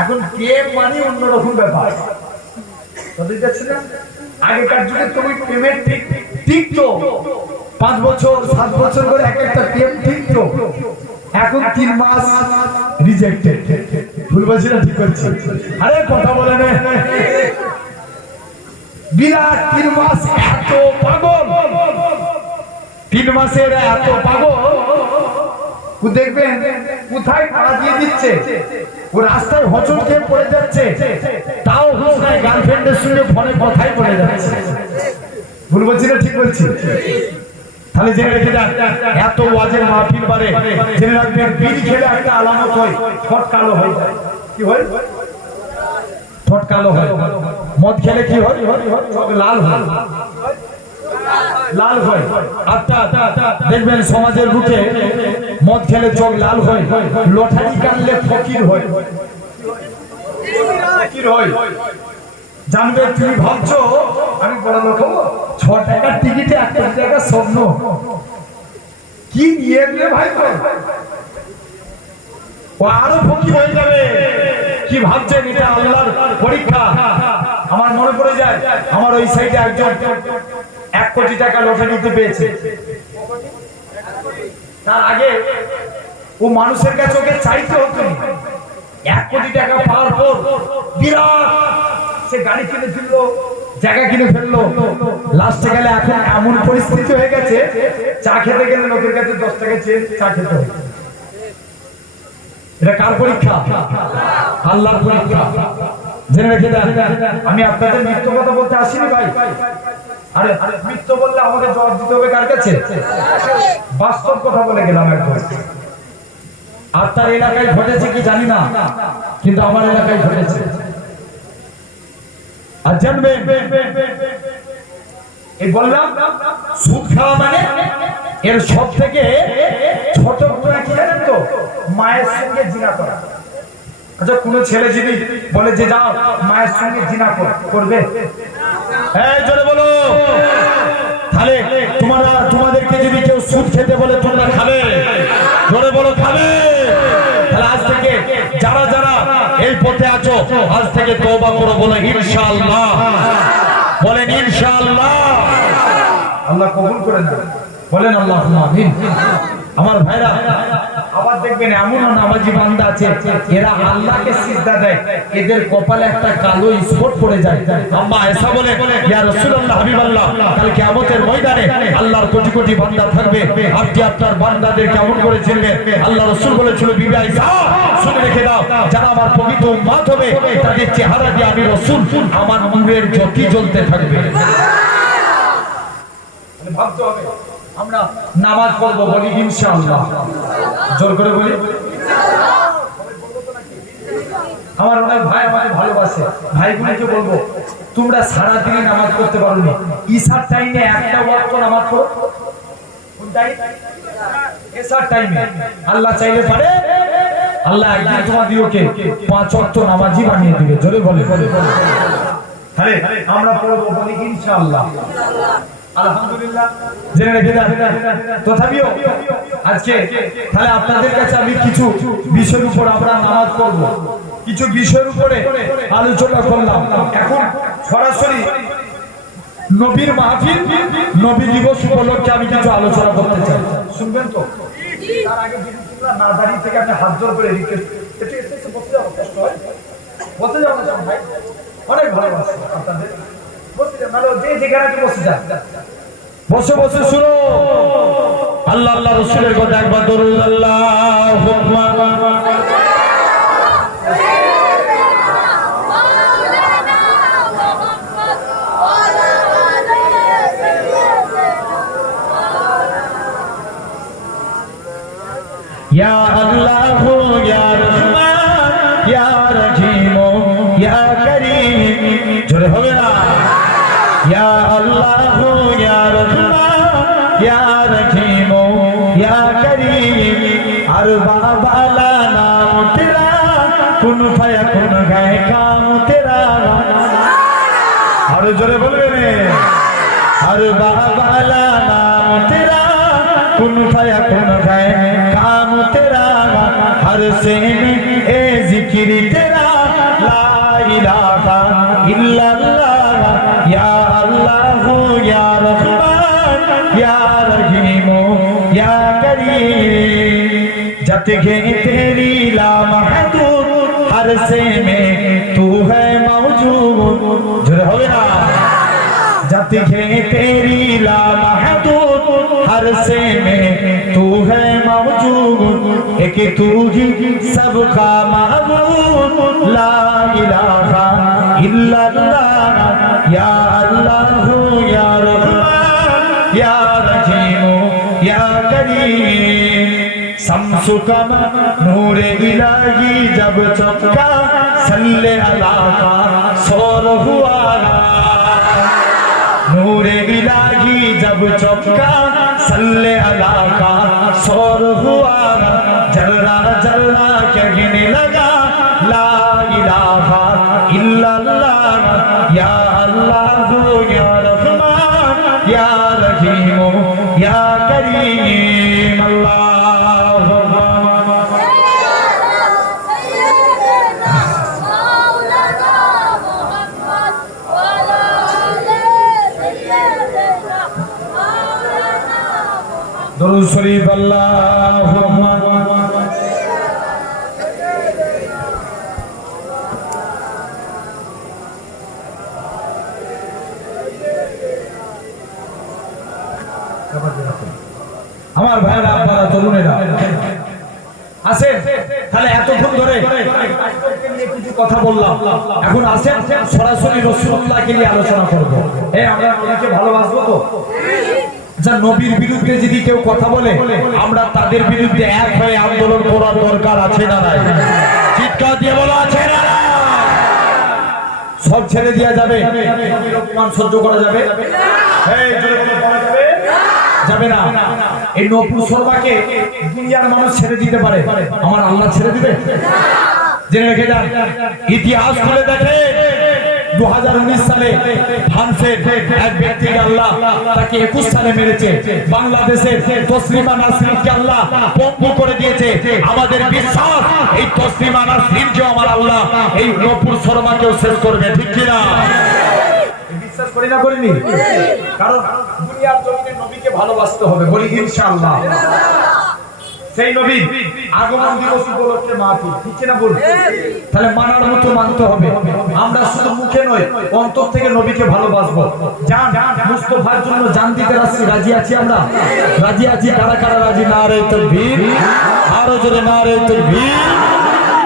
এখন প্রেম মানে অন্যরকম ব্যাপার। আগেকার যুগে তুমি প্রেমের টিকতো 5 বছর 7 বছর করে এক একটা প্রেম টিকতো, এখন 3 মাস রিজেক্টেড। ভুল বলছি না ঠিক করছি? আরে কথা বলে না, বিরাট 3 মাস এত পাগল, 3 মাসের এত পাগল। ও দেখবেন কোথায় পাড়া দিয়ে দিচ্ছে, ও রাস্তায় হচট খেয়ে পড়ে যাচ্ছে, তাও হুঁশনায় গার্লফ্রেন্ডের সঙ্গে ফোনে কথাই বলে যাচ্ছে। ভুল বলছি না ঠিক বলছি? তাহলে জেনে রেখে যান, এত ওয়াজের মাহফিল বারে জেনে রাখবেন, বিড়ি খেলে একটা আলামত হয়, ঠোঁট কালো হয়ে যায়। কি হয়? ঠোঁট কালো হয়। মদ খেলে কি হয়? লাল হয়, লাল হয়। আচ্ছা দেখবেন সমাজের বুকে মদ খেলে চোখ লাল হয়, লটারি কাটলে ফকির হয়। ফকির হয়। জানবে তুমি ভাবছো আমি বড় লোক হবো, 6 টাকার টিকিটে 1 কোটি টাকা স্বপ্ন, কি নিয়ে রে ভাই? ও আরো ফকির হয়ে যাবে। কি ভাবছেন এটা আল্লাহর পরীক্ষা? আমার মনে পড়ে যায়, আমার ওই সাইডে একজন 1 কোটি টাকা লটারিতে পেয়েছে। তার আগে ও মানুষের কাছে ওকে চাইতে হতো না। 1 কোটি টাকা পাওয়ার পর বিরাট সে গাড়ি কিনে ফেললো, জায়গা কিনে ফেললো। লাস্টে গেলে এখন এমন পরিস্থিতি হয়ে গেছে, চা খেতে গেলে লোকের কাছে 10 টাকা চেয়ে চা খেতে হয়। এটা কার পরীক্ষা? আল্লাহর পরীক্ষা। জেনে রেখে দেন, আমি আপনাদের মিথ্যা কথা বলতে আসিনি ভাই। আরে মিথ্যা বললে আমাকে জবাব দিতে হবে কার কাছে? বাস্তব কথা বলে গেলাম একদম। আপনার এলাকায় ঘটেছে কি জানি না, কিন্তু আমার এলাকায় ঘটেছে। আর জানবেন, এই বললাম সুদ খাওয়া মানে এর সব থেকে ছোট গুনাহ কি জানেন তো? মায়ের সঙ্গে জিনা করা। আচ্ছা কোন ছেলে যদি বলে যে যাও মায়ের সঙ্গে জিনা করবে, এই জোরে বলো, তাহলে তোমাদেরকে যদি কেউ সুদ খেতে বলে তোমরা খাবে? জোরে বলো খাবে? তাহলে আজ থেকে যারা যারা এই পথে আছো, আজ থেকে তওবা করো, বলে ইনশাআল্লাহ। বলেন ইনশাআল্লাহ। আল্লাহ কবুল করে নেন, বলেন আল্লাহুম্মা আমিন। আমার ভাইরা, আবার দেখবেন এমন নামাজি বান্দা আছে, এরা আল্লাহকে সিজদা দেয়, এদের কপালে একটা কালো স্পট পড়ে যায়। আম্মা আয়েশা বলে, ইয়া রাসূলুল্লাহ হাবিবাল্লাহ, কাল কিয়ামতের ময়দানে আল্লাহর কোটি কোটি বান্দা থাকবে, আপনি আপনার বান্দাদের কেমন করে চিনবেন? আল্লাহ রাসূল বলেছিল, বিবি আয়েশা শুনে রেখে দাও, যারা আমার পবিত্র উম্মত হবে, তাদের চেহারা দিয়ে আমি রাসূল আমার নূরের জ্যোতি জ্বলতে থাকবে। ভাবতে হবে আমরা নামাজ পড়বো, বলি ইনশাআল্লাহ। জোর করে বলি আমার অনেক ভাই আমাকে ভালোবাসে, ভাইগুলিকে বলবো তোমরা সারা দিনে নামাজ পড়তে পারো না, ঈশার টাইমে একটা ওয়াক্ত নামাজ পড়ো। কোন টাইম? ঈশার টাইমে। আল্লাহ চাইলে পারে, আল্লাহ একদিন তোমাদেরকে 5 ওয়াক্ত নামাজি বানিয়ে দিবে। জোরে বলে তাহলে আমরা পড়বো, বলি ইনশাআল্লাহ। আলহামদুলিল্লাহ। জেনে রেখে দেন, তথাপিও আজকে তাহলে আপনাদের কাছে আমি কিছু বিষয়ের উপর আমরা নামাজ পড়ব, কিছু বিষয়ের উপরে আলোচনা করলাম। এখন সরাসরি নবীর মাহফিল, নবী দিবস উপলক্ষে আমি কিছু আলোচনা করতে চাই, শুনবেন তো? তার আগে যদি তোমরা না দাঁড়িয়ে থেকে আপনি হাত জোর করে রিকোয়েস্ট, একটু এসে বসতে যাও, কষ্ট হয়, বসে যাও না ভাই, অনেক ভালোবাসি আপনাদের। বসে বসে শুনো আল্লাহ আল্লাহ রাসূলের কথা একবার দরুদ আল্লাহুম্মা ইয়া আল্লাহ ইয়া রহমান ইয়া রহিম ইয়া করিম। জোরে হবে না? या अल्लाह या रहमान या रहीम या करीम, हर बाला नाम तेरा, कुन फयकुन गए काम तेरा। हर जोरे बोलबे, हर बाला नाम तेरा, कुन फयकुन गए काम तेरा, हर से ए जिक्र तेरा, লা ইলাহা ইল্লাল্লাহ ইয়া আল্লাহু ইয়া রহমান ইয়া রহিম ইয়া করিম जत है तेरी ला महदूद हर से में तू है मौजूद जुड़े हो ना जत है तेरी ला महदूद हर से में तू है मौजूद एक तू ही सबका महबूब ला इलाहा इल्लल्लाह या अल्लाह या रहमान या रहीम या करीम शम्सु कमर नूरे इलाही जब चमका सल्ले अला का शोर हुआ नूरे इलाही जब चमका सल्ले अला का शोर हुआ जर्रा जर्रा कहने लगा ला इलाहा इल्लल्लाह या अल्लाह या रहमान या रहीम या करीम अल्लाह दुरूद शरीफ अल्लाहुम्मा আমার ভাইরা আপনারা তরুণেরা আসেন তাহলে এতক্ষণ ধরে কিছু কথা বললাম এখন আসেন সরাসরি রাসূলুল্লাহকে নিয়ে আলোচনা করব এই আমরা নবীকে ভালোবাসবো তো যা নবীর বিরুদ্ধে যদি কেউ কথা বলে আমরা তাদের বিরুদ্ধে এক হয়ে আন্দোলন করার দরকার আছে না নাই চিৎকার দিয়ে বলা আছে না সব ছেড়ে দেওয়া যাবে নবীর অপমান সহ্য করা যাবে এই জোরে বলা যাবে যাবে না এই নপুর শর্মাকে দুনিয়ার মানুষ ছেড়ে দিতে পারে আমার আল্লাহ ছেড়ে দিবে জেনে রেখে যান ইতিহাস খুলে দেখে 2019 সালে ফ্রান্সের এক ব্যক্তিকে আল্লাহ তাকে 21 সালে মেরেছে বাংলাদেশের তসলিমা নাসরিনকে আল্লাহ পঙ্গু করে দিয়েছে আমাদের বিশ্বাস এই তসলিমা নাসরিনকে আমার আল্লাহ এই নপুর শর্মাকেও শেষ করবে ঠিক কি না বিশ্বাস করি না করিনি কারণ দুনিয়ার জমিনে নবীকে ভালোবাসতে হবে বলি ইনশাআল্লাহ সেই নবী আগমন দিবস উপলক্ষে মাহফিল ঠিক না বল তাহলে মানার মতো মানতে হবে আমরা শুধু মুখে নয় অন্তর থেকে নবীকে ভালোবাসবো জান মুস্তাফার জন্য জান দিতে রাজি আছি আমরা রাজি আছি কারা কারা রাজি নারে তাকবীর আরো জোরে নারে তাকবীর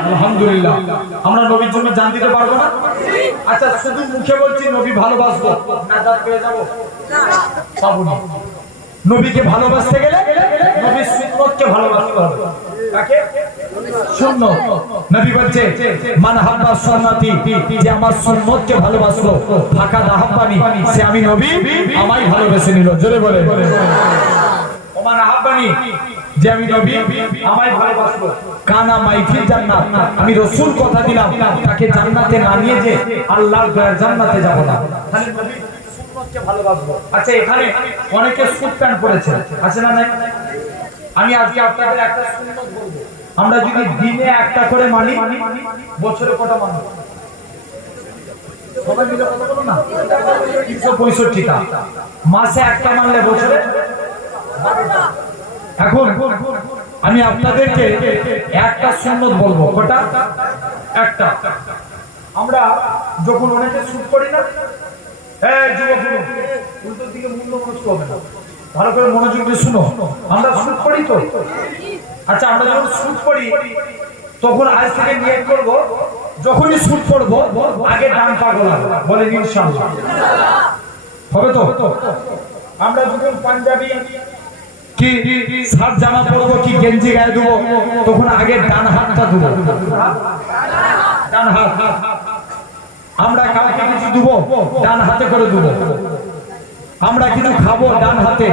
আলহামদুলিল্লাহ আমরা নবীর জন্য জান দিতে পারবো না আচ্ছা শুধু মুখে বলছি নবী ভালোবাসবো নাজাত পেয়ে যাব না পাবো না নবীকে ভালোবাসতে গেলে নবীর সুন্নতকে ভালোবাসতে হবে কাকে সুন্নত নবী বলছে মান হাব্বা সুন্নতি যে আমার সুন্নতকে ভালোবাসলো ফাঁকা দাহাব্বানি সে আমি নবী আমায় ভালোবেসে নিল জোরে বলে ওমান হাব্বানি যে আমি নবী আমায় ভালোবাসলো কানা মাইফিল জান্নাত আমি রাসূল কথা দিলাম তাকে জান্নাতে না নিয়ে যে আল্লাহর দয়ার জান্নাতে যাব না তাহলে নবী সুন্নতকে ভালোবাসবো আচ্ছা এখানে অনেকে স্যুট প্যান্ট পরেছে আছে না নাই আমি আজকে আপনাদের একটা সুন্নত বলবো আমরা যদি দিনে একটা করে মানি বছরে কত মানব সবাই মিলে কত বলো না 365 টা মাসে একটা মানলে বছরে এখন আমি আপনাদেরকে একটা সুন্নত বলবো কটা একটা আমরা যখন অনেকে শুট করি না এই যুবক উল্টো দিকে মূল্য নষ্ট হবে না ভালো করে মনোযোগ দিয়ে শুনো আমরা শুট করি তো আচ্ছা আমরা যখন শুট করি তখন আজ থেকে নিয়ত করব যখনই শুট করব আগে ডান পা গোলাবো বলেন ইনশাআল্লাহ হবে তো আমরা যখন পাঞ্জাবি কি শার্ট জামা পরবো কি গেঞ্জি গায়ে দেবো তখন আগে ডান হাতটা দেবো ডান হাত আমরা কাউকে কিছু দেবো ডান হাতে করে দেবো আমরা কিছু খাবো ডান হাতে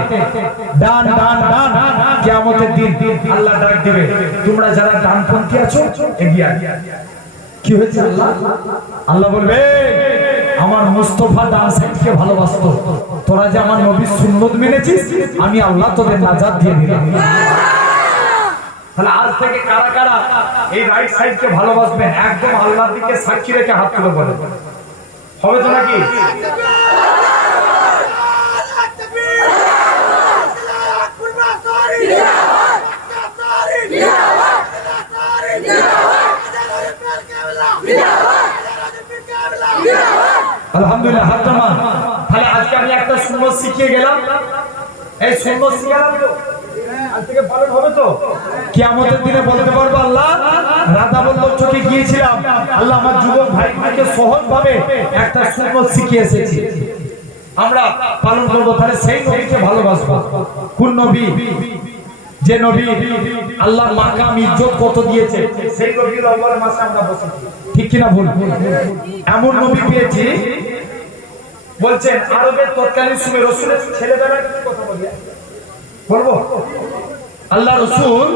ডান ডান ডান কিয়ামতের দিন আল্লাহ ডাক দিবে তোমরা যারা ডানপন্থী আছো এগিয়ে কি হয়েছে আল্লাহ আল্লাহ বলবে আমার মুস্তাফা ডান সাইডকে ভালোবাসতো তোরা যে আমার নবীর সুন্নত মেনেছিস আমি আল্লাহ তোদের নাজাত দিয়ে দিলাম তাহলে আজ থেকে কারা কারা এই রাইট সাইডকে ভালোবাসবেন একদম আল্লাহর দিকে সাক্ষী রেখে হাত তুলে বলেন, হবে তো নাকি? আলহামদুলিল্লাহ, হাত নামান। তাহলে আজকে আমি একটা সুন্নত শিখিয়ে গেলাম, এই সুন্নত শিখালাম তো আজ থেকে পালন হবে তো? কিয়ামতের দিনে বলতে পারবো আল্লাহ রাধা বল্লভ চোখে গিয়েছিলাম, আল্লাহ আমার যুবক ভাইকে সহজ ভাবে একটা সুন্নত শিখিয়ে এসেছি, আমরা পালন করবো। তাহলে সেই নবীকে ভালোবাসবো। কোন নবী? যে নবী আল্লাহ মাকাম ইজ্জত কত দিয়েছে, সেই নবীর রওজার মাসে আমরা বসেছি, ঠিক কিনা ভুল? এমন নবী পেয়েছি, বলছেন আরবের তৎকালীন সময় রাসূলের ছেলেবেলার কি কথা বলবো? আল্লাহ রাসূল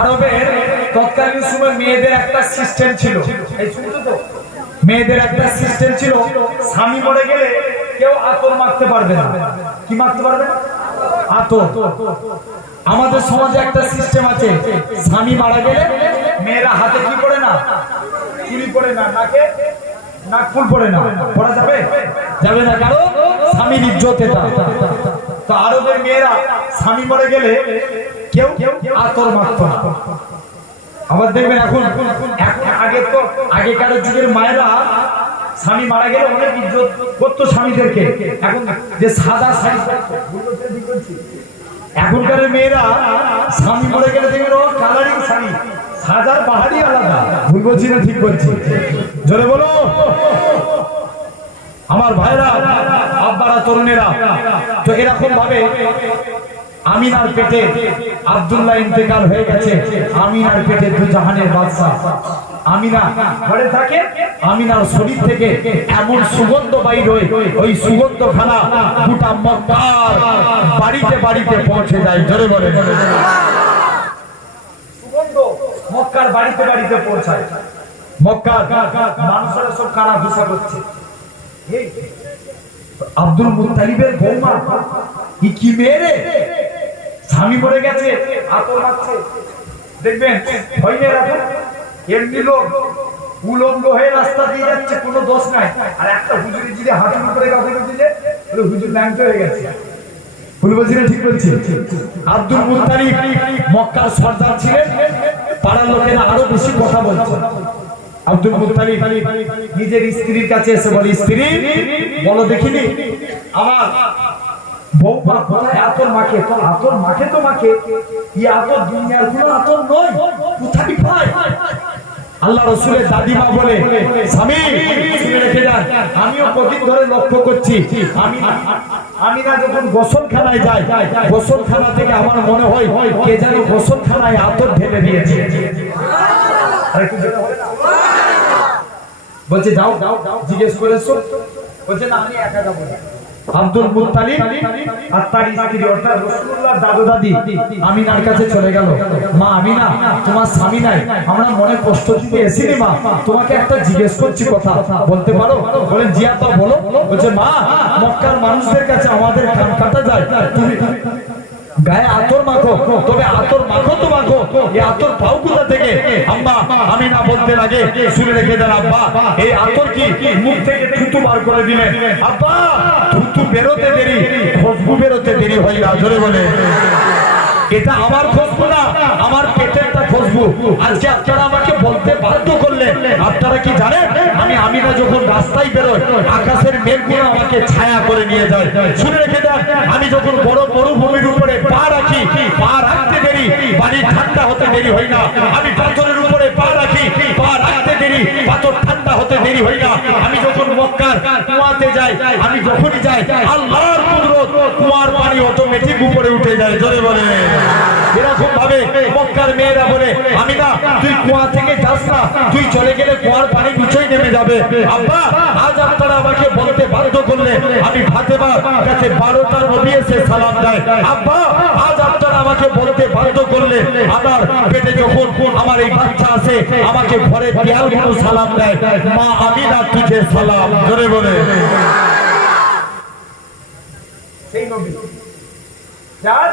আরবের তৎকালীন সময় মেয়েদের একটা সিস্টেম ছিল, এই শুনছো তো? মেয়েদের একটা সিস্টেম ছিল, স্বামী মরে গেলে কেউ আতর মাখতে পারবে না। কি মাখতে পারবে না? আতর। আমাদের সমাজে একটা সিস্টেম আছে, স্বামী মারা গেলে মেয়েরা হাতে কি পড়ে না? চুড়ি পড়ে না, নাকে নাকফুল পড়ে না। পড়া যাবে? যাবে না, কারণ স্বামীর ইজ্জত এটা। তো আরবের মেয়েরা স্বামী মরে গেলে কেউ আতর মাখতো না। আবার দেখবেন এখন আগেকার যুগের মায়েরা স্বামী মারা গেলে অনেক ইজ্জত করতো স্বামীদেরকে। এখন যে সাদা শাড়ি, এখনকার মেয়েরা স্বামী মরে গেলে দেখবেন ও কালারিং শাড়ি, সাজার বাহারি আলাদা। ভুল বলছি না ঠিক বলছি? জোরে বলো আমার ভাইরা, আব্বারা, তরুণেরা। তো এরকম ভাবে আমিনার পেটে আব্দুল্লাহ ইন্তেকাল হয়ে গেছে। আমিনার পেটে দু জাহানের বাদশা আমিনা ঘরে থাকে। আমিনার শরীর থেকে এমন সুগন্ধ বাইর হয়, ওই সুগন্ধ খানা গোটা মক্কার বাড়িতে বাড়িতে পৌঁছে যায়। জোরে বলে সুগন্ধ মক্কার বাড়িতে বাড়িতে পৌঁছায়। মক্কার মানুষেরা সব কানা ঘুষা করছে। আব্দুল মুত্তালিবের বৌমা কি মেরে স্বামী মরে গেছে, আতর মাখছে। দেখবেন ভয় নেই রাখুন, এমনি লোক উলঙ্গ হয়ে রাস্তা দিয়ে যাচ্ছে, কোনো দোষ নাই। আর একটা হুজুরি যদি হাতের উপরে কাউকে দিলে হুজুর ল্যাংট হয়ে গেছে। ভুল বলছি না ঠিক বলছি? আব্দুল মুত্তালিব মক্কার সর্দার ছিলেন, পাড়ার লোকেরা আরো বেশি কথা বলছে। আব্দুল মুত্তালিব নিজের স্ত্রীর কাছে এসে বলে, স্ত্রী বলো দেখিনি আমার বউমা কোথায় আতর মাখে? তো আতর মাখে তো মাখে, এই আতর দুনিয়ার কোনো আতর নয়, কোথায় পায়? আল্লাহ রাসূলের দাদিমা বলে, স্বামী শুনে রেখে যান, আমিও কদিন ধরে লক্ষ্য করছি, আমিনা যখন গোসলখানায় যায়, গোসলখানা থেকে আমার মনে হয় কে যেন গোসলখানায় আতর ঢেলে দিয়েছে। বলছে যাও জিজ্ঞেস করেছো? বলছে না, আমি একা যাবো না। আব্দুল মুত্তালিব আর তার স্ত্রী অর্থাৎ রাসূলুল্লাহর দাদু দাদি আমিনার কাছে চলে গেল। মা আমিনা, তোমার স্বামী নাই, আমরা মনে কষ্ট দিতে এসিনি মা, তোমাকে একটা জিজ্ঞেস করছি কথা, বলতে পারো? বলেন জি আপা বলো। বলছে মা, মক্কার মানুষদের কাছে আমাদের কান কাটা যায়, তুমি গায়ে আতর মাখো, তবে আতর মাখো তো মাখো, এই আতর পাও কোথা থেকে? আম্মা আমিনা বলতে লাগে, শুনে রেখে দেন আব্বা, এই আতর কি মুখ থেকে থুতু বার করে দিলেন? আব্বা থুতু বেরোতে দেরি, খুশবু বেরোতে দেরি হয় না। জোরে বলে এটা আমার খুশবু না, আমার পেটেরটা খুশবু। আজকে আপনারা আমাকে বলতে বাধ্য করলেন। আপনারা কি জানেন আমি আমিনা যখন রাস্তায় বেরোই, আকাশের মেঘগুলো আমাকে ছায়া করে নিয়ে যায়। শুনে রেখে দেন, আমি যখন বড় মরুভূমির উপরে পা রাখি, পা রাখতে দেরি, বাড়ি ঠান্ডা হতে দেরি হয় না। আমি পাথরের উপরে পা রাখি, পা রাখতে দেরি, পাথর ঠান্ডা হতে দেরি হয় না। আমি যখন মক্কার কুয়াতে যাই, আমি যখনই যাই আল্লাহর কুদরত, কুয়ার পানি অটোমেটিক উপরে উঠে যায়। জোরে বলে এরকম ভাবে মক্কার মেয়েরা বলে, আমিনা তুই কুয়া থেকে যাস না, তুই চলে গেলে কুয়ার পানি নিচেই নেমে যাবে। আব্বা আজ আপনারা আমাকে বলতে বাধ্য করলে, আমি ফাতেমা কাছে 12টা নবী এসে সালাম দেয়। আব্বা আজ আপনারা আমাকে বলতে বাধ্য করলে, আমার পেটে যখন আমার এই বাচ্চা আছে, আমাকে ঘরে দেয়ালগুলো সালাম দেয়, মা আমিনা তুঝে সালাম। জোরে বলে সেই নবী যার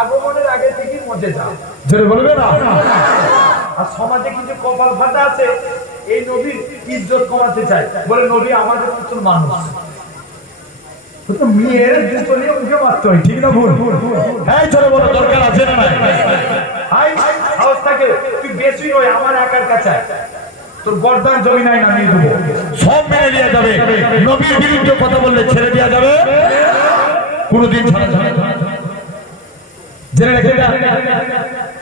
আগমনের আগে থেকে মজে যাও, জোরে বলবে না? আর সমাজে কিছু কপাল ফাটা আছে, এই নবীর ইজ্জত কমাতে চায়, বলে নবী আমাদের মতন মানুষ। মেয়ের জুতো নিয়ে মুখে মারতে হয়, ঠিক না ভুল? হ্যাঁ, জোরে বলো, দরকার আছে না? সাহস থাকে, তুই বেশি নয়, আমার একার কাছে তোর গর্দান জমি নাই, নামিয়ে দেবো, সব মেনে দেওয়া যাবে। নবীর বিরুদ্ধে কথা বললে ছেড়ে দেওয়া যাবে কোনদিন ছাড়া যাবে না। জেনে রেখে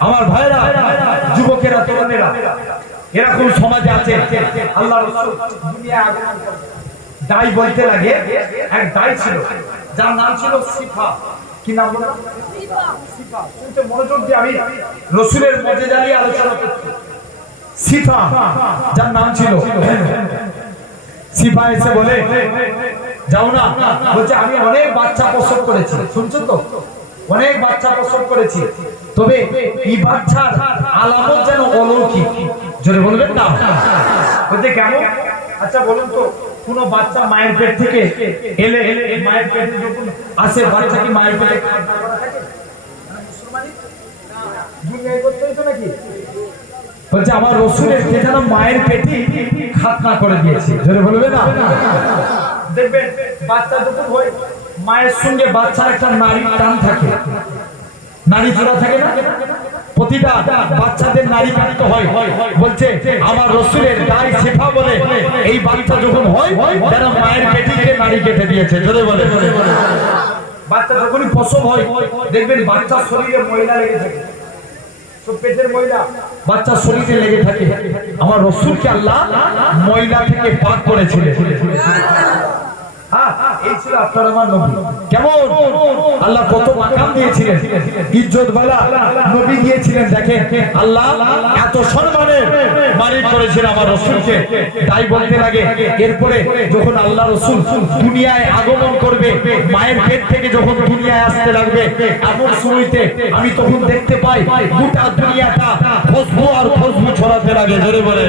আমার ভাইরা, যুবকেরা, তরুণেরা, এরকম সমাজে আছে। আল্লাহ রাসূল দুনিয়া আগমন করে দাই বলতে লাগে, এক দাই ছিল যার নাম ছিল সিফা। কি নাম বলে? সিফা। শুনতে মনোযোগ দিয়ে আমি রাসূলের মর্যাদা নিয়ে আলোচনা করছি। সিফা যার নাম ছিল, সিফা এসে বলে, যাও না, বলছে আমি অনেক বাচ্চা প্রসব করেছি। শুনছো তো? অনেক বাচ্চা প্রসব করেছি, তবে এই বাচ্চার আলামত যেন অলৌকিক। জোরে বলবেন না? বলছে কেমন? আচ্ছা বলুন তো, কোন বাচ্চা মায়ের পেট থেকে এলে মায়ের পেটে যখন আসে, বাচ্চা কি মায়ের পেটে খাদ্য করা থাকে? মুসলমানি দুনিয়ায় করতে হইতো নাকি? বলছে আমার রাসূলের কে যেন মায়ের পেটে খাতনা করে দিয়েছে। জোরে বলবে না? দেখবেন বাচ্চা যখন হয়, মায়ের সঙ্গে বাচ্চার একটা নারীর টান থাকে, নারী জোড়া থাকে না? প্রতিটা বাচ্চাদের নারী টানিত হয়। বলছে আমার রাসূলের দাই সিফা বলে, এই বাচ্চা যখন হয় যেন মায়ের পেটে নারী কেটে দিয়েছে। জোরে বলে। বাচ্চা যখনই প্রসব হয়, দেখবেন বাচ্চার শরীরে ময়লা লেগে থাকে, সব পেটের ময়লা বাচ্চার শরীরে লেগে থাকে। আমার রাসূলকে আল্লাহ ময়লা থেকে পাক করেছিলেন। এই ছিল আপনার আমার নবী। কেমন আল্লাহ কত মাকাম দিয়েছিলেন, ইজ্জত वाला নবী দিয়েছিলেন। দেখেন আল্লাহ এত সম্মানের মালিক করেছেন আমার রাসূলকে। তাই বলতে লাগে, এরপরে যখন আল্লাহ রাসূল দুনিয়ায় আগমন করবে, মায়ের পেট থেকে যখন দুনিয়ায় আসতে লাগবে, এমন সময়তে আমি তখন দেখতে পাই গোটা দুনিয়াটা খুশবু আর খুশবু ছড়াতে লাগে। জোরে বলে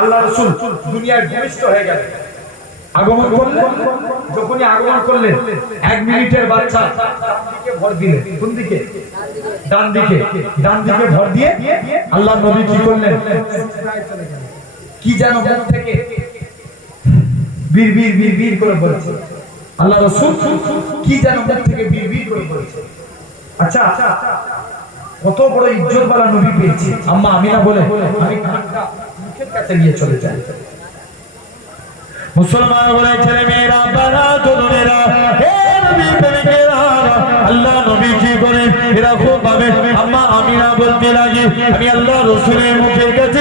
আল্লাহ রাসূল দুনিয়ায় ভূমিষ্ঠ হয়ে গেল, আগমন করলেন। যখনই আগমন করলেন, 1 মিনিটের বাচ্চা দিকে ভর দিলেন। কোন দিকে? ডান দিকে। ডান দিকে ভর দিয়ে আল্লাহ নবী কি করলেন? কি যেন মুখ থেকে বিড়বিড় বিড়বিড় করে বলছে। আল্লাহ রাসূল কি যেন মুখ থেকে বিড়বিড় করে বলছে। আচ্ছা, কত বড় ইজ্জতওয়ালা নবী পেয়েছি। আম্মা আমিনা বলে, আমি কানটা মুখের কাছে নিয়ে চলে যাই। মুসলমান বলে, ছেলে মেয়েরা, বাবা তরুণেরা, হে নবী প্রেমিকেরা, আল্লাহ নবী কি করে এরকম ভাবে আম্মা আমিনা বলতে লাগি, আমি আল্লাহ রাসূলের মুখের কাছে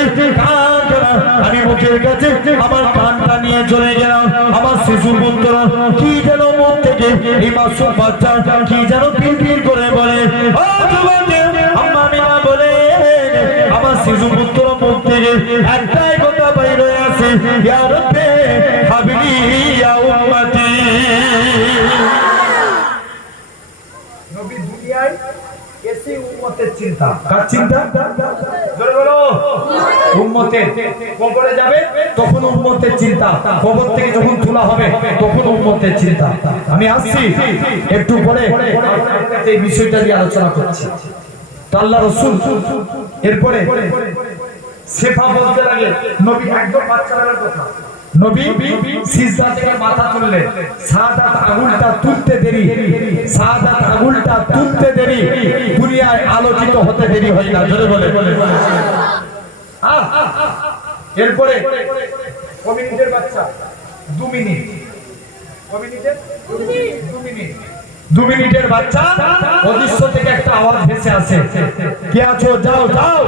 আমি মুখের কাছে আমার কানটা নিয়ে চলে গেলাম। আমার শিশু পুত্র কি যেন মুখ থেকে, এই মাসুম বাচ্চা কি যেন পিড়পিড় করে বলে। ও যুবক, আম্মা আমিনা বলে, আমার শিশু পুত্র মুখ থেকে একটাই কথা বাইরে আসে, ইয়া রাব্বি হাবলি ইয়া উম্মতি। নবী দুনিয়ায় এসে উম্মতের চিন্তা। কার চিন্তা? জোরে বলো। উম্মতের। কবরে যাবে তখন উম্মতের চিন্তা, কবর থেকে যখন তোলা হবে তখন উম্মতের চিন্তা। আমি আসছি একটু পরে এই বিষয়টা নিয়ে আলোচনা করছি। তো আল্লাহ রাসূল এরপরে সিফা বলতে লাগে, নবী একদম বাচ্চাবেলার কথা, নবী সিজদা থেকে মাথা তুললেন, শাহাদাত আঙুলটা তুলতে দেরি, শাহাদাত আঙুলটা তুলতে দেরি, দুনিয়ায় আলোকিত হতে দেরি হয় না। জোরে বলে। এরপরে কমিউনিটির বাচ্চা 2 মিনিট, কমিউনিটির 2 মিনিটের বাচ্চা অদৃশ্য থেকে একটা আওয়াজ ভেসে আসে, কে আছো? যাও যাও,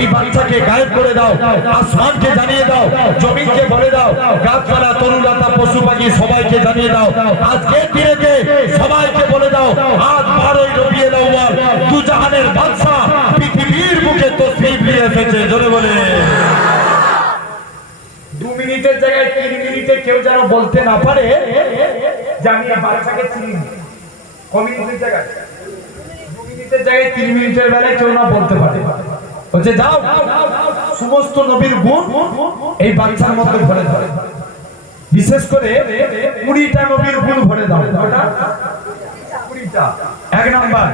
এই বাচ্চাকে গায়েব করে দাও, আসমানকে জানিয়ে দাও, জমিনকে বলে দাও, গাছপালা তরুলতা পশু পাখি সবাইকে জানিয়ে দাও, আজকে দিনেতে সবাইকে বলে দাও, আজ 12ই রবিউল আউয়াল, দু জাহানের বাদশা পৃথিবীর বুকে তশরীফ নিয়ে এসেছে। জোরে বলে। 2 মিনিটের জায়গায় 3 মিনিটে কেউ যেন বলতে না পারে যে আমি এই বাচ্চাকে চিনি না। কমিউনিটির জায়গায় 2 মিনিটের জায়গায় 3 মিনিটের বেলায় কেউ না বলতে পারে, বলছে যাও সমস্ত নবীর গুণ এই বাচ্চার মধ্যে ভরে দাও, বিশেষ করে 20টা নবীর গুণ ভরে দাও। 20টা এক নাম্বার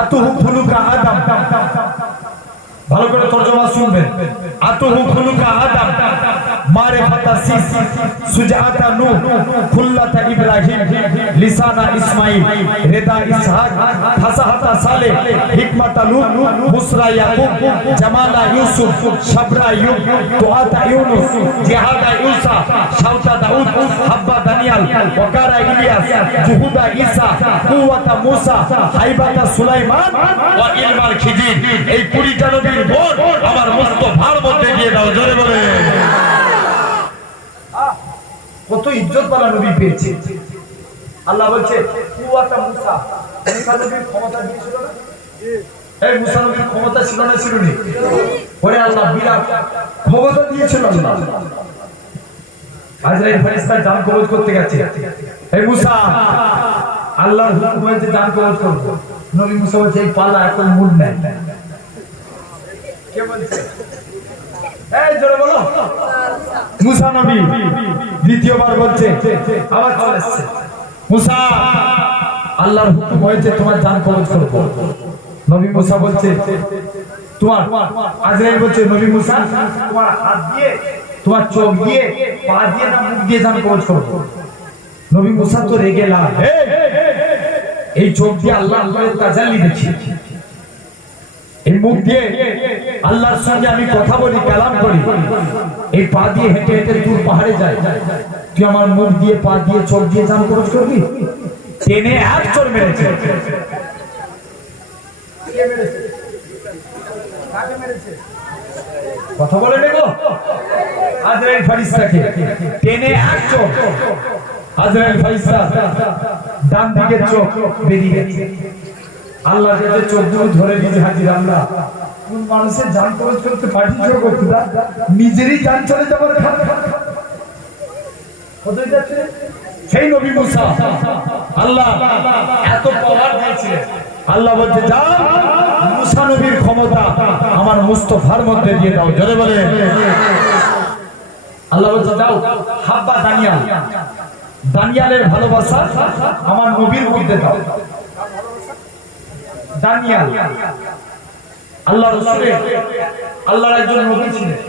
আতুহু খুলুকা আদম, ভালো করে তরজমা শুনবেন। আতুহু খুলুকা আদম মারিফাতা সিস সুজাতা নূহ খুল্লাতা ইব্রাহিম লিসানা ইসমাঈল রেদা ইসহাক ফাসাহাতা সালেহ হিকমাতা লূত মুসরা ইয়াকুব জামালা ইউসুফ সাবরা ইউব তুআতা ইউনুস জিহাদা ইউসা শাওতা দাউদ হাব্বা দানিয়াল ওয়াকারা ইলিয়াস জুহুদা ঈসা কুওয়াতা মুসা হাইবাতা সুলাইমান ওয়া ইলমাল খিজির। এই 20টা নবীর ভোট আমার মুস্তাফার মধ্যে দিয়ে দাও, জোরে বলে। কত ইজ্জতওয়ালা নবী পেয়েছে আল্লাহ বলছে কুওয়াতা মুসা। মুসা নবীর ক্ষমতা দিয়েছিল না? এই মুসা নবীর ক্ষমতা ছিল না, ছিল না? ওরে আল্লাহ বিরাট ক্ষমতা দিয়েছিল আল্লাহ। আজরাইল ফেরেশতা জান কবজ করতে গেছে। এই মুসা আল্লাহর হুকুম হয়েছে জান কবজ করতে। নবী মুসা বলছে এই পালা এখন মুড নাই। কে বলছে? এই জোরে বলো। মুসা নবী দ্বিতীয়বার বলছে, আবার চলে আসছে, মুসা আল্লাহর হুকুম হয়েছে তোমার জান কবজ করব। নবী মুসা বলছে তোমার, আজরাইল বলছে নবী মুসা তোমার হাত দিয়ে, তোমার চোখ দিয়ে, পা দিয়ে না মুখ দিয়ে জান কবজ করব। নবী মুসা তো রেগে লাল, এই চোখ দিয়ে আল্লাহ আল্লাহর তাজাল্লি দেখি, এই মুখ দিয়ে আল্লাহর সঙ্গে আমি কথা বলি, কালাম করি, এই পা দিয়ে হেঁটে হেঁটে দূর পাহাড়ে যাই, তুই আমার মুখ দিয়ে, পা দিয়ে, চোখ দিয়ে জান কবজ করবি? টেনে এক চোর মেরেছে। কথা বলে নেব আজরাইল ফেরেশতাকে টেনে এক চোর। আজরাইল ফেরেশতা ডান দিকের চোখ বেরিয়ে গেছে। আল্লাহর কাছে চোখ দুটো ধরে নিজে হাজির। আল্লাহ কোন মানুষের জান কবজ করতে পাঠিয়েছো গো খোদা, নিজেরই জান চলে যাবার কোথায় যাচ্ছে? সেই নবী মুসা আল্লাহ এত পাওয়ার দিয়েছিলেন। আল্লাহ বলছে যাও মুসা নবীর ক্ষমতা আমার মুস্তাফার মধ্যে দিয়ে দাও, জোরে বলে। আল্লাহ বলছে যাও হাব্বা দানিয়াল, দানিয়ালের ভালোবাসা আমার নবীর মধ্যে দাও। দানিয়াল আল্লাহ রাসূলের, আল্লাহর একজন নবী ছিলেন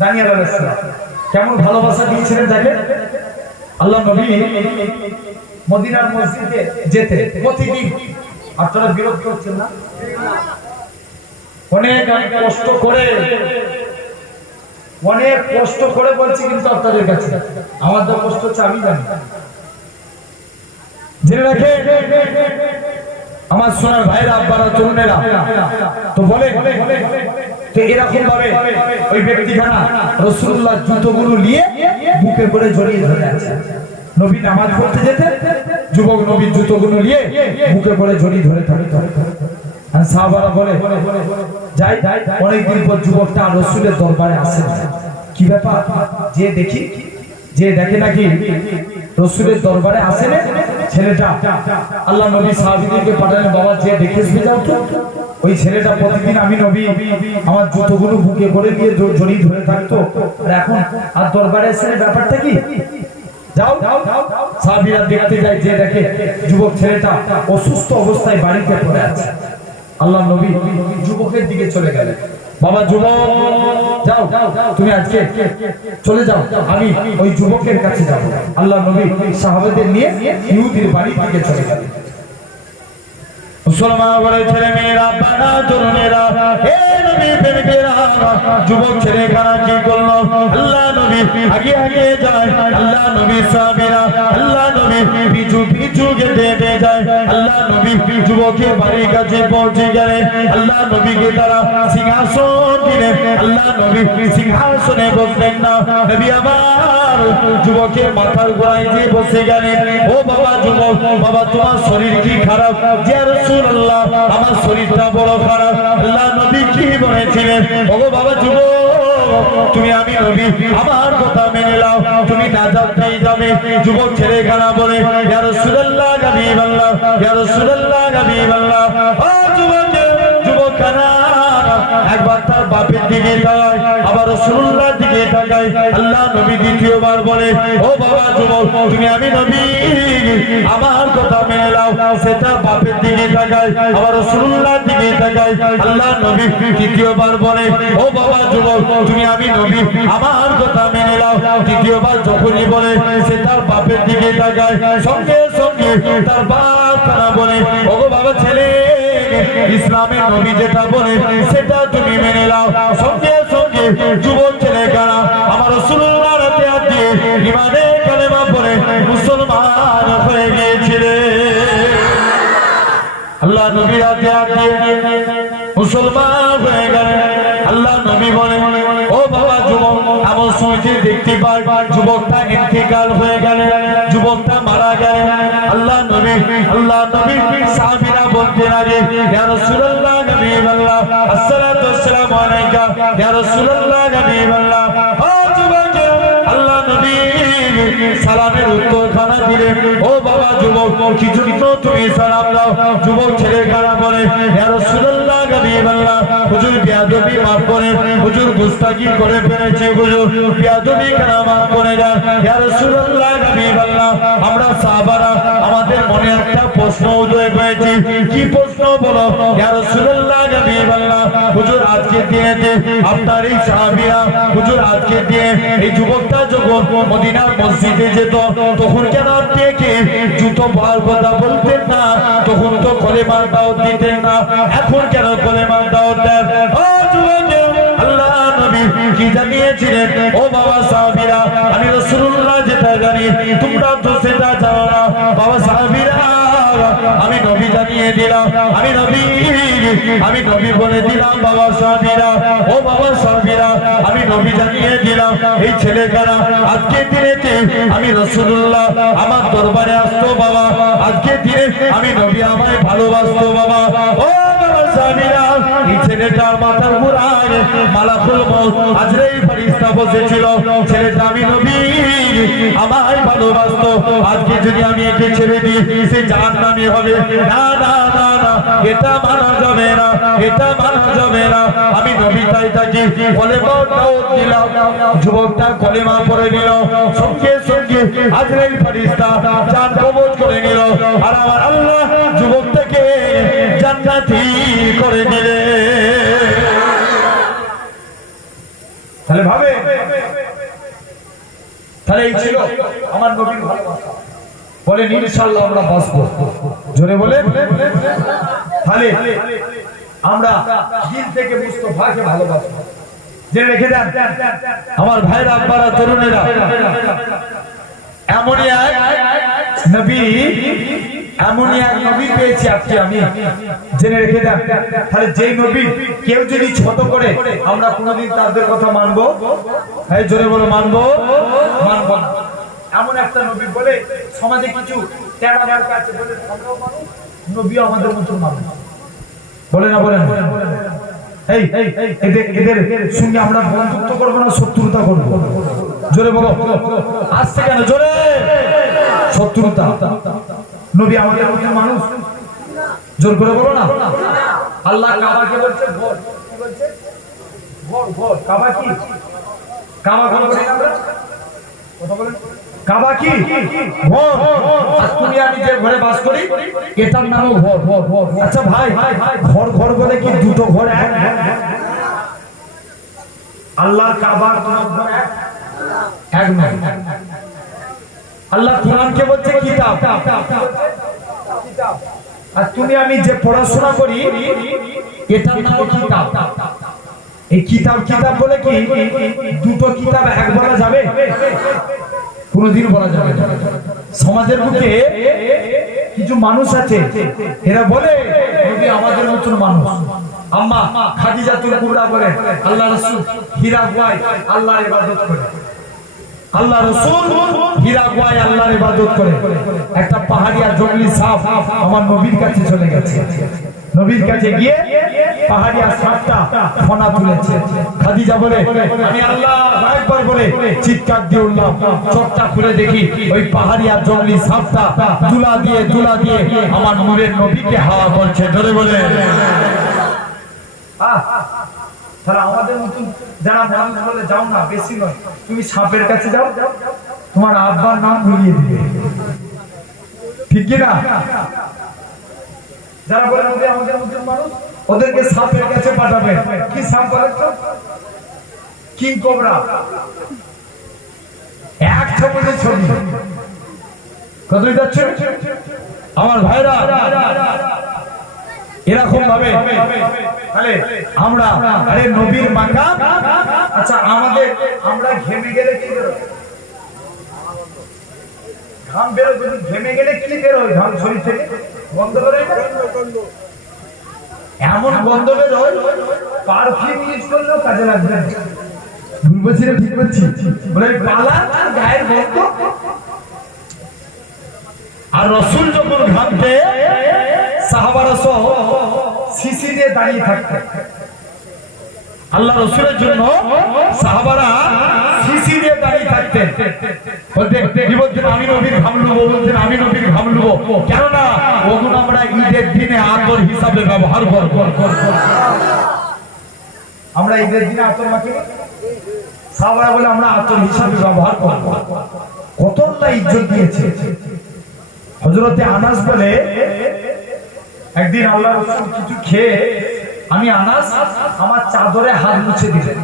দানিয়াল আলাইহিস সালাম। কেমন ভালোবাসা দিয়েছিলেন দেখেন। আল্লাহ নবী মদিনার মসজিদে যেতে প্রতিদিন, আপনারা বিরক্ত হচ্ছেন না? অনেক কষ্ট করে, অনেক কষ্ট করে বলছি কিন্তু আপনাদের কাছে, আমার যা কষ্ট হচ্ছে আমি জানি। জেনে রাখে আমার সোনার ভাইরা, আব্বারা, তরুণেরা, তো বলে তো এরকম ভাবে ওই ব্যক্তিখানা রাসূলুল্লাহ জুতোগুলো নিয়ে বুকে করে জড়িয়ে ধরে আছে। নবী নামাজ পড়তে যেতে যুবক নবীর জুতোগুলো নিয়ে বুকে করে জড়িয়ে ধরে আর সাহাবারা বলে যাই অনেকদিন পর যুবকটা রাসূলের দরবারে আসে। কি ব্যাপার? যে দেখি, যে দেখে নাকি রাসূলের দরবারে আসে না ছেলেটা। আল্লাহ নবী সাহাবীদেরকে পাঠালেন, বাবা যে দেখে এসে যাও তো। ওই ছেলেটা প্রতিদিন আমি নবী আমার জুতোগুলো বুকে করে নিয়ে জড়িয়ে ধরে থাকতো, আর এখন আর দরবারে এসে ব্যাপারটা কি? যাও সাহাবীরা দেখতে যায়, যে দেখে যুবক ছেলেটা অসুস্থ অবস্থায় বাড়িতে পড়ে আছে। আল্লাহ নবী যুবকের দিকে চলে গেলেন, বাবা যুবক যাও তুমি আজকে চলে যাও, আমি ওই যুবকের কাছে যাব। আল্লাহ নবী সাহাবাদের নিয়ে ইহুদির বাড়ির দিকে চলে গেলেন। মুসলমান বলে ছেলে মেয়েরা, বাবা তরুণেরা, হে নবী প্রেমিকেরা, যুবক ছেলেখানা কি করলো? আল্লাহ নবী আগে আগে যায়, আল্লাহ নবী সাহাবীরা আল্লাহ নবী পিছু পিছু যেতে যায়। আল্লাহ নবী যুবকের বাড়ির কাছে পৌঁছে গেলেন। আল্লাহ নবীকে তারা সিংহাসন দিলেন। আল্লাহ নবী সিংহাসনে বসলেন না, নবী আমার যুবকের মাথার গোড়ায় যে বসে গেলেন। ও বাবা যুবক, বাবা তোমার শরীর কি খারাপ? যে রাসূলুল্লাহ আমার শরীরটা বড় খারাপ। আল্লাহ নবী কি বলেছিলেন? ও বাবা যুবক, তুমি আমি নবী আমার কথা মেনে নাও, তুমি নাজাত পেয়ে যাবে। যুবক ছেলেখানা বলে ইয়া রাসূলুল্লাহ হাবিবাল্লাহ, ইয়া রাসূলুল্লাহ হাবিবাল্লাহ। ও যুবক, যুবকখানা একবার তার বাপের দিকে তাকায়, আবার রাসূলুল্লাহর দিকে তাকায়। আল্লাহ নবী দ্বিতীয়বার বলে, ও বাবা যুবক, তুমি আমি নবী আমার কথা মেনে নাও। সেটা বাপের দিকে তাকায়, আবার রাসূলুল্লাহর দিকে তাকায়। আল্লাহ নবী তৃতীয়বার বলে, ও বাবা যুবক, তুমি আমি নবী আমার কথা মেনে নাও। তৃতীয়বার যখনই বলে, সে তার বাপের দিকে তাকায়, সঙ্গে সঙ্গে তার বাপ তারা বলে, ও বাবা ছেলে, ইসলামের নবী যেটা বলে সেটা তুমি মেনে নাও। সঙ্গে সঙ্গে যুবক ছেলে কারা আমার রাসূলুল্লাহর হাতে হাত দিয়ে ঈমানের কালেমা পড়ে মুসলমান হয়ে গিয়েছিলেন। আল্লাহ নবীর হাতে হাত দিয়ে মুসলমান হয়ে গেলেন। আল্লাহ নবী বলে, ও বাবা যুবক, এমন সময় দেখতে পাই যুবকটা ইন্তেকাল হয়ে গেলেন, যুবকটা মারা গেলেন। আল্লাহ নবী সাহাবীরা বলতে লাগে, ইয়া রাসূলুল্লাহ হাবিবাল্লাহ, আসসালাতু ওয়াসসালামু আলাইকা ইয়া রাসূলুল্লাহ হাবিবাল্লাহ। ও যুবক, আল্লাহ নবী সালামের উত্তর খানা দিলেন, ও বাবা যুবক, কিছু তুমি সালাম দাও। যুবক ছেলে খানা বলে, ইয়া রাসূলুল্লাহ হাবিবাল্লাহ, হুজুর বেয়াদবি মাফ করেন, হুজুর গুস্তাখি করে ফেলেছি, হুজুর বেয়াদবি খানা মাফ করে দেন ইয়া রাসূলুল্লাহ হাবিবাল্লাহ। আমরা সাহাবারা আমাদের মনে একটা প্রশ্ন উদয় হয়েছে। কি প্রশ্ন বলো ইয়া রাসূলুল্লাহ হাবিবাল্লাহ? হুজুর আজকে দিনেতে আপনার এই সাহাবীরা, হুজুর আজকে দিনে এই যুবকটা যখন মদিনার মসজিদে যেত, তখন কেন আপনি জুতো পাওয়ার কথা বলতেন না? তখন তো কলেমার দাওয়াত দিতেন না, এখন কেন কলেমার দাওয়াত দেন? ও যুবক, আল্লাহ নবী কি জানিয়েছিলেন? ও বাবা সাহাবীরা, আমি রাসূলুল্লাহ যেটা জানি তোমরা তো সেটা জানো না। বাবা সাহাবীরা, আমি নবী জানিয়ে দিলাম, আমি নবী বলে দিলাম। বাবা সাহাবীরা, ও বাবা সাহাবীরা, আমি নবী জানিয়ে দিলাম। এই ছেলেখানা আজকে দিনেতে আমি রাসূলুল্লাহ আমার দরবারে আসতো বাবা, আজকে দিনে আমি নবী আমায় ভালোবাসতো বাবা। ও বাবা সাহাবীরা, এই ছেলেটার মাথার মুরায় মালাকুল মউত আজরাইল ফেরেশতা বসেছিল। ছেলেটা আমি নবী আমায় ভালোবাসতো, আজকে যদি আমি একে ছেড়ে দিই সে জাহান্নামী হবে। না না না না, এটা মানা যাবে না, এটা মানা যাবে না। আমি নবী তাই থাকি কলেমাও দিলাম। যুবকটা কলেমা পড়ে নিল, সঙ্গে সঙ্গে আজরাইল ফেরেশতা জান কবজ করে নিল, আর আমার আল্লাহ যুবকটাকে জান্নাতি করে দিলেন। তাহলে ভাবে, তাহলে এই ছিল আমার নবীর ভালোবাসা। বলে ইনশাআল্লাহ আমরা বাঁচবো, জোরে বলে। তাহলে আমরা দিল থেকে মুস্তাফাকে ভালোবাসবো, জেনে রেখে দেন আমার ভাইরা, আব্বারা, তরুণেরা, এমনই এক নবী পেয়েছি আজকে আমি, জেনে রেখে দেন। তাহলে যেই নবী কেউ যদি ছোট করে আমরা কোনোদিন তাদের কথা মানবো? এই জোরে বলে মানবো না। এমন একটা নবী বলে সমাজে কিছু তেড়া বাড়কা আছে বলে আমরাও মানুষ, নবী আমাদের মতো মানুষ, বলে না বলেন? এই এদের সঙ্গে আমরা বন্ধুত্ব করবো না শত্রুতা করবো? জোরে বলো, আসছে কেন জোরে? শত্রুতা। নবী আমাদের মতো মানুষ, জোর করে বলো না। আল্লাহ কাবাকে বলছে ঘর, কি বলছে? ঘর। কাবা কি? কাবা ঘর বলি আমরা, কথা বলেন। কাবা কি? ঘর। আর তুমি আমি যে ঘরে বাস করি এটার নামও ঘর। আচ্ছা ভাই, ঘর বলে কি দুটো ঘর এক? আল্লাহর কাবা এক নয়। আল্লাহ কোরআনকে বলছে কিতাব, আর তুমি আমি যে পড়াশোনা করি এটার নাম কিতাব। এই কিতাব বলে কি দুটো কিতাব এক বলা যাবে? কোনদিন বলা যাবে না। সমাজের বুকে কিছু মানুষ আছে, এরা বলে নবী আমাদের মতন মানুষ। আম্মা খাদিজাতুল কুবরা বলে আল্লাহ রাসূল হীরা গুয়ায় আল্লাহর ইবাদত করে, আল্লাহ রাসূল হীরা গুয়ায় আল্লাহর ইবাদত করে। একটা পাহাড়িয়া জঙ্গলি সাপ আমার নবীর কাছে চলে গেছে, নবীর কাছে গিয়ে পাহাড়িয়া সাপটা ফনা তুলেছে। খাদিজা বলে আমি আল্লাহু আকবার বলে চিৎকার দিয়ে উঠলাম, চোখটা খুলে দেখি ওই পাহাড়িয়া জঙ্গলি সাপটা দুলা দিয়ে আমার নূরের নবীকে হাওয়া করছে। জোরে বলে তাহলে আমাদের মতন যারা মানুষ বলে যাও না, বেশি নয়, তুমি সাপের কাছে যাও, তোমার আব্বার নাম ভুলিয়ে দিবে, ঠিক কিনা? যারা বলে আমাদের মতন মানুষ, ওদেরকে সাপের কাছে পাঠাবে। কি সাপ বলে তো? কিং কোবরা, এক ছবিতে ছবি। কতই যাচ্ছে আমার ভাইরা? এরকম ভাবে তাহলে আমরা আরে নবীর মাকাম। আচ্ছা আমাদের, আমরা ঘেমে গেলে কি বেরোয়? ঘাম বেরোয়। যদি ঘেমে গেলে কি বেরোয়? ঘাম শরীর থেকে গন্ধ বেরোয় না? এমন গন্ধ বেরোয়, পারফিউম ইউজ করলেও কাজে লাগবে না। ভুল বলছি না ঠিক বলছি? বলে পালা গায়ের গন্ধ। আর রাসূল যখন ঘামতে সাহাবারা সহ শিশি দিয়ে দাঁড়িয়ে থাকতেন। আল্লাহ রাসূলের জন্য সাহাবারা শিশি দিয়ে দাঁড়িয়ে থাকতেন। বলতেন কি বলতেন? আমি নবীর ঘাম লুবো। বলতেন আমি নবীর ঘাম লুবো। কেননা ওগুলো আমরা ঈদের দিনে আতর হিসাবে ব্যবহার করব। আমরা ঈদের দিনে আতর মাখি, সাহাবারা বলে আমরা আতর হিসাবে ব্যবহার করব। কতটা ইজ্জত দিয়েছে। হযরতে আনাস বলে একদিন আল্লাহ রাসূল কিছু খেয়ে, আমি আনাস আমার চাদরে হাত মুছে দিলেন।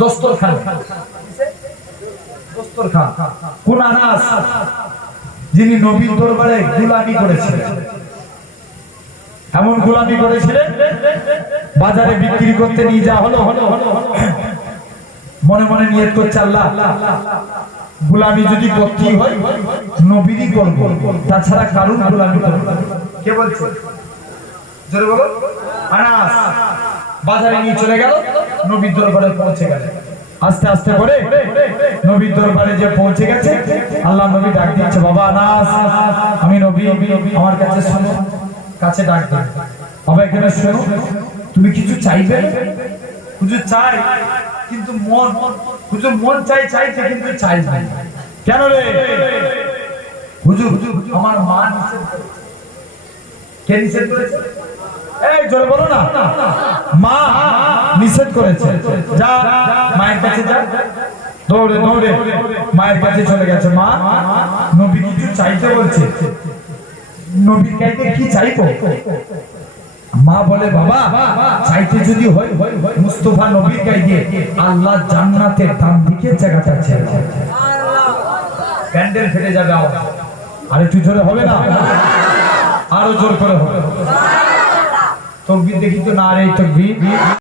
দস্তরখান, দস্তরখান। কোন আনাস? যিনি নবীর দরবারে গোলামি করেছিলেন। এমন গোলামি করেছিলেন, বাজারে বিক্রি করতে নিয়ে যাওয়া হলো, মনে মনে নিয়ত করছে আল্লাহ গোলামি যদি করতে হয় নবীরই করব, তাছাড়া কারণ গোলামি করব না। কে বলছে? জোরে বলো। আনাস বাজারে নিয়ে চলে গেল, নবীর দরবারে পৌঁছে গেল। আস্তে আস্তে করে নবীর দরবারে যে পৌঁছে গেছে, আল্লাহ নবী ডাক দিচ্ছে, বাবা আনাস, আমি নবী, আমার কাছে শোনো। কাছে ডাক দিন, বাবা এখানে শোনো, তুমি কিছু চাইবে? হুজুর চাই, কিন্তু মন, হুজুর মন চাইছে কিন্তু চাই না। কেন রে? হুজুর আমার মা নিষেধ করেছে। কে নিষেধ করেছে? এই জোরে বলো না। মা নিষেধ করেছে। যা মায়ের কাছে যা। দৌড়ে দৌড়ে মায়ের কাছে চলে গেছে। মা, নবী কিছু চাইতে বলছে। নবীর কাছে কি চাইবো? মা বলে, বাবা চাইতে যদি হয় মুস্তাফা নবীর গায়ে আল্লাহ জান্নাতের ডান দিকের জায়গাটা আছে, প্যান্ডেল ফেটে যাবে। আর একটু জোরে হবে না? আরো জোর করে হবে। তাকবীর দেখি তো, না রে তাকবীর।